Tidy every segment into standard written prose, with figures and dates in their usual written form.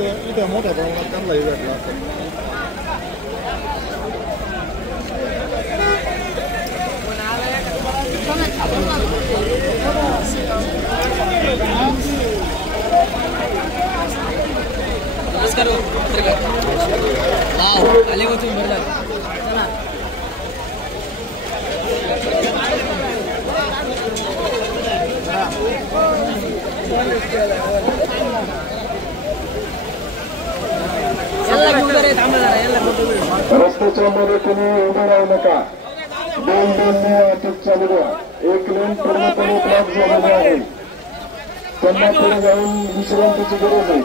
इथं मोठ्या प्रमाणात त्यांनाही भेटला असेल. नमस्कार. आले हो तुम्ही बरं रस्त्याच्या मध्ये कोणी उभे राहू नका. दोन वाहतूक चालू द्या. एक लेन पूर्णपणे ब्लॉक झालेली आहे. त्यांना पुढे जाऊन विश्रांतीची गरज आहे.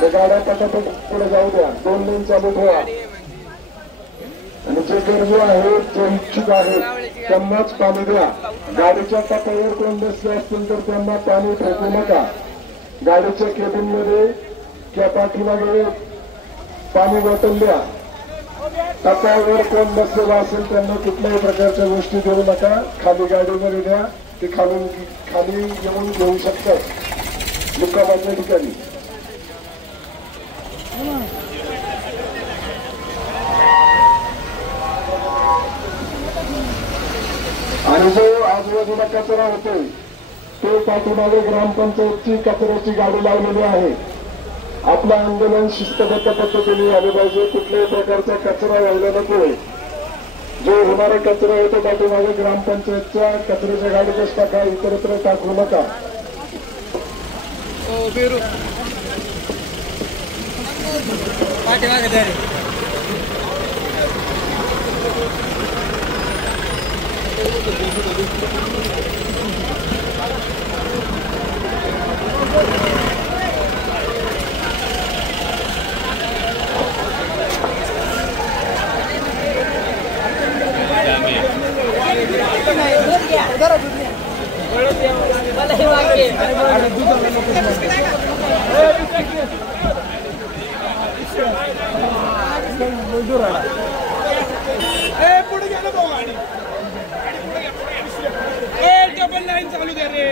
त्या गाड्या पटापट पुढे जाऊ द्या. दोन लेन चालू ठेवा. आणि जे गरजू आहेत, जे इच्छुक आहेत त्यांनाच पाणी द्या. गाडीच्या पातळीवर कोण बसले असतील तर त्यांना पाणी फेकू नका. गाडीच्या केबिनमध्ये किंवा पाठीमागे पाणी बॉटल द्या. टप्प्यावर कोण बसलेला असेल त्यांना कुठल्याही प्रकारच्या गोष्टी देऊ नका. खाली गाडीमध्ये द्या. ते खाली येऊन घेऊ शकतात मुक्कामाच्या ठिकाणी. आणि जो आजूबाजूला कचरा होतोय तो पाठीमागे ग्रामपंचायतची कचऱ्याची गाडी लावलेली आहे. आपलं आंदोलन शिस्तबद्ध पद्धतीने झाले पाहिजे. कुठल्याही प्रकारचा कचरा वाहिला नको. जो होणारा कचरा आहे तो पाठीमागे ग्रामपंचायतच्या कचऱ्याच्या गाडीतच टाका. इतरत्र टाकू नका. पुढे गेलं भाऊ. गाडी डबल लाईन चालू द्या रे.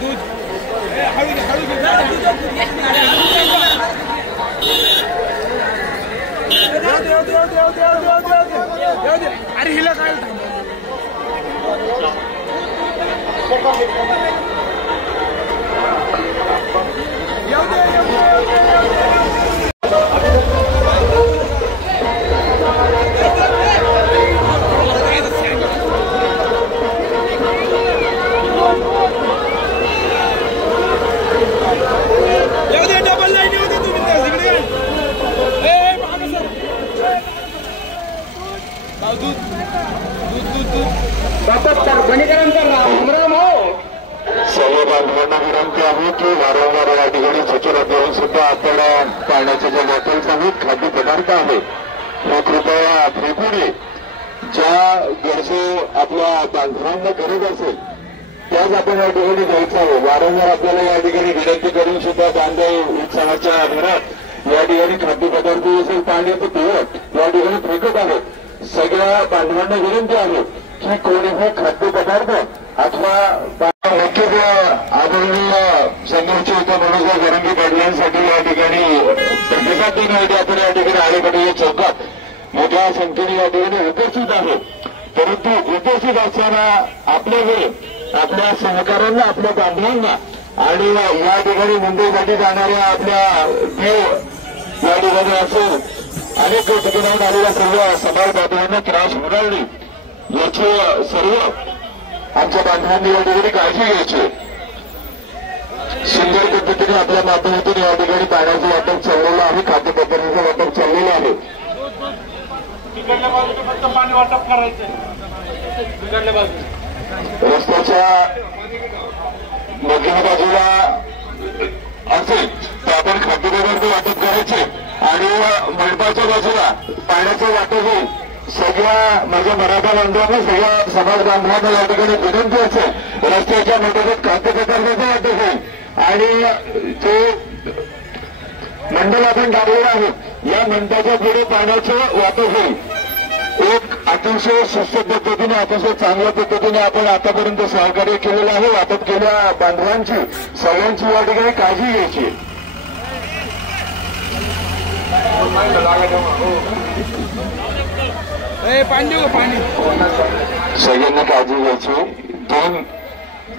दूध हळू घे हळू घे. अरे हिला काय सर्व बांधवांना विनंती आहे की वारंवार या ठिकाणी सूचना देऊन सुद्धा आपण पाण्याच्या ज्या बॉटल्स आहेत, खाद्यपदार्थ आहेत हे कृपया फेकू नये. ज्या गरजू आपल्या बांधवांना गरज असेल त्याच आपण या ठिकाणी द्यायचं आहे. वारंवार आपल्याला या ठिकाणी विनंती करून सुद्धा बांधव उत्सवाच्या घरात या ठिकाणी खाद्यपदार्थ असेल पाण्याचं पिवट या ठिकाणी फेकत आहेत. सगळ्या बांधवांना विनंती आहे की कोणीही खाद्यपदार्थ अथवा आदरणीय संघर्ष होता मनोज गरंगी पाटलांसाठी या ठिकाणी प्रतिसाद देण्यासाठी आपण या ठिकाणी आळेपाटी चौकात मोठ्या संख्येने या ठिकाणी उपस्थित आहे. परंतु उपस्थित असताना आपल्या वेळ आपल्या सहकाऱ्यांना, आपल्या बांधवांना आणि या ठिकाणी मुंबईसाठी जाणाऱ्या आपल्या देव या ठिकाणी असेल अनेक ठिकाणाहून आलेल्या सर्व समाज बांधवांना त्रास होणार नाही याची सर्व आमच्या बांधवांनी या ठिकाणी काळजी घ्यायची. सुंदर पद्धतीने आपल्या माध्यमातून या ठिकाणी पाण्याचं वाटप चाललेलं आहे, खाद्यपदार्थाचं वाटप चाललेलं आहे. पाणी वाटप करायचं रस्त्याच्या मध्य बाजूला असेल तर आपण खाद्यपदार्थ वाटप करायचे आणि मंडपाच्या बाजूला पाण्याचं वाटप होईल. सगळ्या माझ्या मराठा बांधवांना, सगळ्या समाज बांधवांना या ठिकाणी विनंती असेल रस्त्याच्या मंडपात खाद्यपदार्थाचं वाटप होईल आणि जे मंडळ आपण टाकलेलं आहे या मंडपाच्या पुढे पाण्याचं वाटप होईल. एक अतिशय सुस्त पद्धतीने अतिशय चांगल्या पद्धतीने आपण आतापर्यंत सहकार्य केलेलं आहे. वाटप केल्या बांधवांची सगळ्यांची या ठिकाणी काळजी घ्यायची. सगळ्यांना काळजी घ्यायची. 2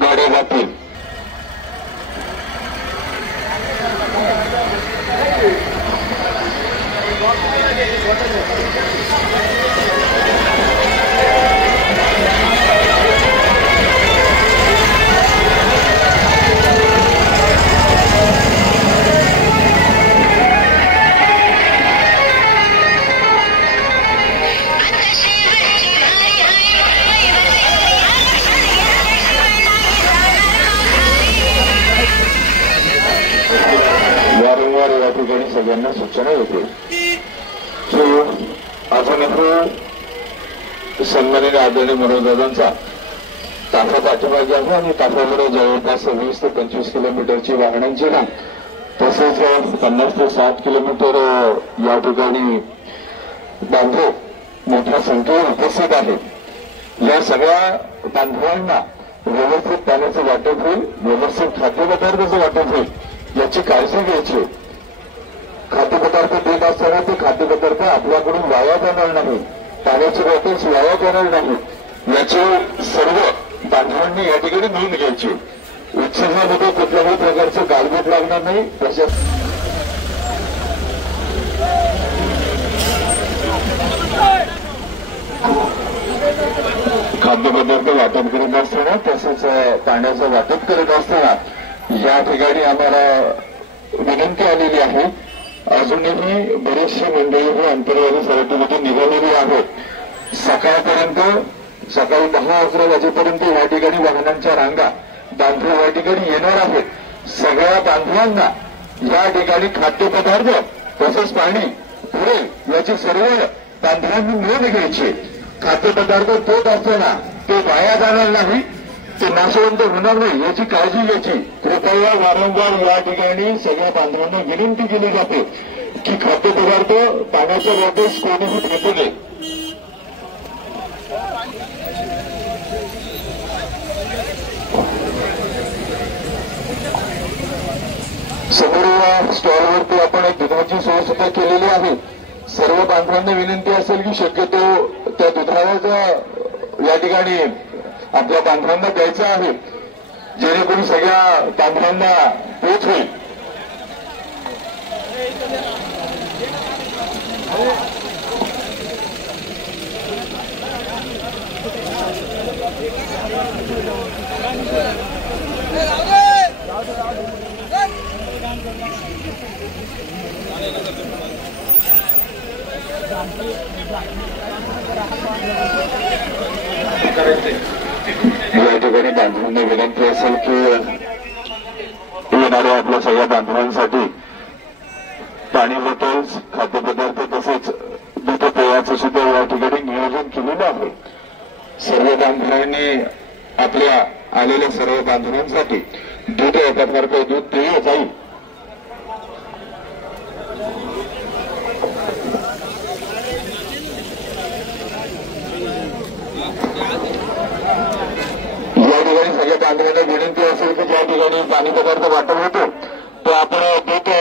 गाड्या जातील. वारंवार या ठिकाणी सगळ्यांना सूचना येते की अजूनही सन्माननीय आदरणीय मनोजदादांचा ताफा पाठीमागे आहे आणि ताफ्यामध्ये जवळपास 20 ते 25 किलोमीटरची वाहनांची ना तसेच 50 ते 60 किलोमीटर या ठिकाणी बांधव मोठ्या संख्येने उपस्थित आहेत. या सगळ्या बांधवांना व्यवस्थित पाण्याचं वाटप होईल, व्यवस्थित खाद्यपदार्थाचं वाटप होईल याची काळजी घ्यायची. खाद्यपदार्थ देत असताना ते खाद्यपदार्थ आपल्याकडून वाया जाणार नाही, पाण्याची बॉटल्स वाया जाणार नाही याची सर्व बांधवांनी या ठिकाणी नोंद घ्यायची. उत्सवामध्ये कुठल्याही प्रकारचं गालबोट लागणार नाही. तसेच खाद्यपदार्थ वाटप करत असताना तसेच पाण्याचं वाटप करत असताना या ठिकाणी आम्हाला विनंती आलेली आहे. अजूनही बरेचशी मंडळी ही अंतर्वादी सराटीमध्ये निघालेली आहेत. सकाळी 10-11 वाजेपर्यंत या ठिकाणी वाहनांच्या रांगा बांधव या ठिकाणी येणार आहेत. सगळ्या बांधवांना या ठिकाणी खाद्यपदार्थ तसंच पाणी पुरेल याची सर्व बांधवांनी नोंद घ्यायची. खाद्यपदार्थ देत असताना ते वाया जाणार नाही, ते नाशवंत होणार नाही याची काळजी घ्यायची. कृपया वारंवार या ठिकाणी सगळ्या बांधवांना विनंती केली जाते की खाद्यपदार्थ पाण्याच्या बॉटल्स कोणीही फेकू नये. समोर स्टॉलवरती आपण एक दुधाची सोय सुद्धा केलेली आहे. सर्व बांधवांना विनंती असेल की शक्यतो त्या दुधाचा या ठिकाणी आपल्या बांधवांना द्यायचं आहे जेणेकरून सगळ्या बांधवांना पोच होईल. या ठिकाणी बांधवांना विनंती असेल की येणाऱ्या आपल्या सगळ्या बांधवांसाठी पाणी बॉटल्स खाद्यपदार्थ तसेच दूध पेयाचं सुद्धा या ठिकाणी नियोजन केलेलं आहे. सर्व बांधवांनी आपल्या आलेल्या सर्व बांधवांसाठी दूध एकासारखं दूध पेय जाईल. या ठिकाणी सगळ्या बांधवांना विनंती असेल की ज्या ठिकाणी पाणी पदार्थ वाटप होतो तो आपण देतो.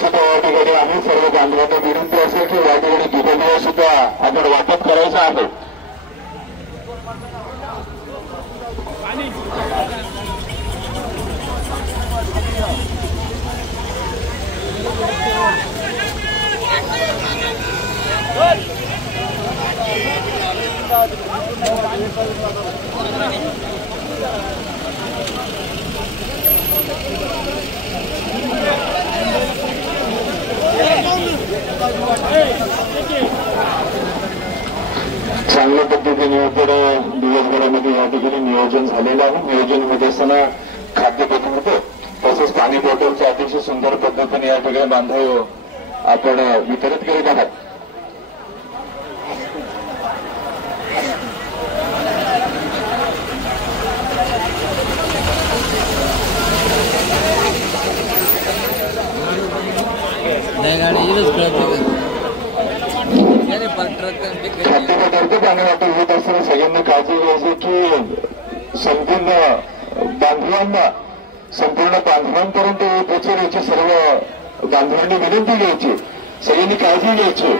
सुद्धा या ठिकाणी आहे. सर्व बांधवांना विनंती असेल की या ठिकाणी दुधाला सुद्धा आपण वाटप करायचं आहे. निमित्ताने दिवसभरामध्ये या ठिकाणी नियोजन झालेलं आहे. नियोजन होत असताना खाद्यपदार्थ तसेच पाणी बॉटलचं अतिशय सुंदर पद्धतीने या ठिकाणी बांधव आपण वितरित करीत आहात. खाद्यपदार्थ पाणी वाटप होत असताना सगळ्यांना काळजी घ्यायची की संपूर्ण बांधवांपर्यंत पोहोचवण्याची सर्व बांधवांनी विनंती घ्यायची. सगळ्यांनी काळजी घ्यायची.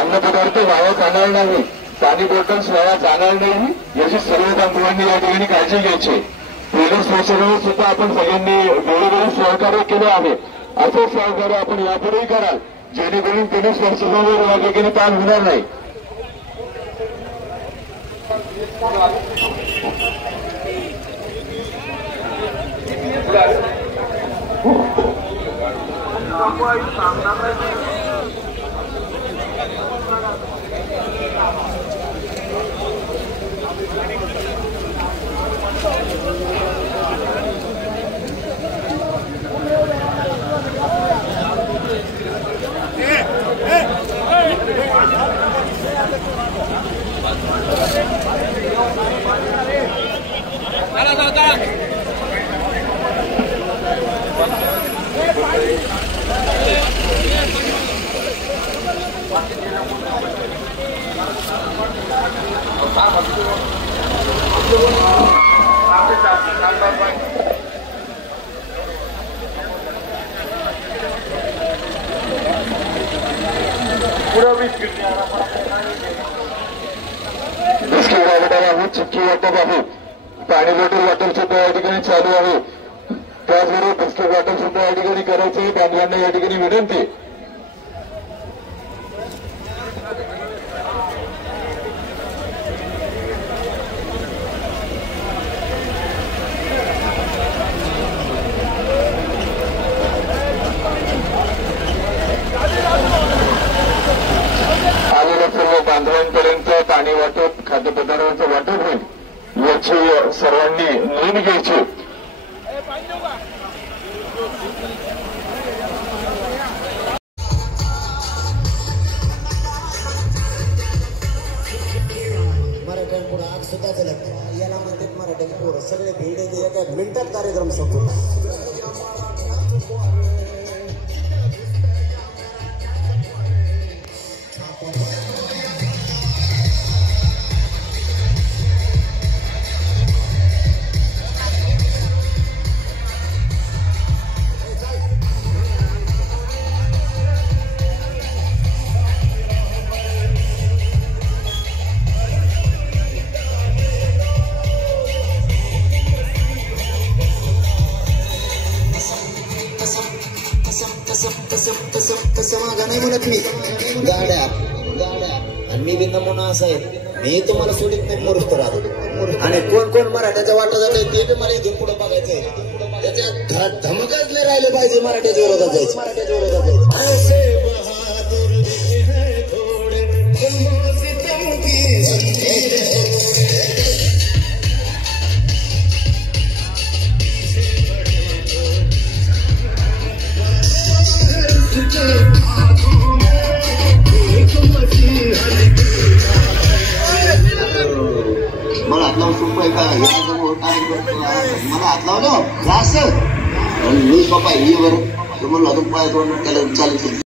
अन्नपदार्थ वाया जाणार नाही, पाणी बॉटल्स वाया जाणार नाही याची सर्व बांधवांनी या ठिकाणी काळजी घ्यायची. पोलीस प्रशासनावर सुद्धा आपण सगळ्यांनी वेळोवेळी सहकार्य केले आहे. असं सहकार्य आपण यापुढेही कराल जेणेकरून पोलीस प्रशासनावर या ठिकाणी ताण होणार नाही. बिस्किट वाटप आहे, चिक्की वाटप आहे, पाणी बॉटल वाटप सुद्धा या ठिकाणी चालू आहे. त्याचबरोबर बिस्किट वाटप सुद्धा या ठिकाणी करायचं आहे. बांधवांना या ठिकाणी विनंती. आलेल्या सर्व बांधवांपर्यंत पाणी वाटप खाद्यपदार्थांचं वाटप होईल याची सर्वांनी नोंद घ्यायची. मराठ्यांपुढे आग सुद्धा चलत याला म्हणतात मराठी पोरं सगळे भिडे एका मिनिटात कार्यक्रम संपतो. तसं मागा नाही म्हणत मी गाड्या आणि मी बी नमुना असा आहे. मी तुम्हाला सोडित नाही मरुस्त राहतो. आणि कोण कोण मराठ्याच्या वाटा जात आहे ते बी मला इथून पुढे बघायचंय. त्याच्या धमकच नाही राहिले पाहिजे मराठ्याच्या विरोधात जायचं. मला हात लावून सोपं आहे का? मला हात लावलं असं मी सोपा आहे बरं. म्हणलं अजून पाय दोन त्याला चालू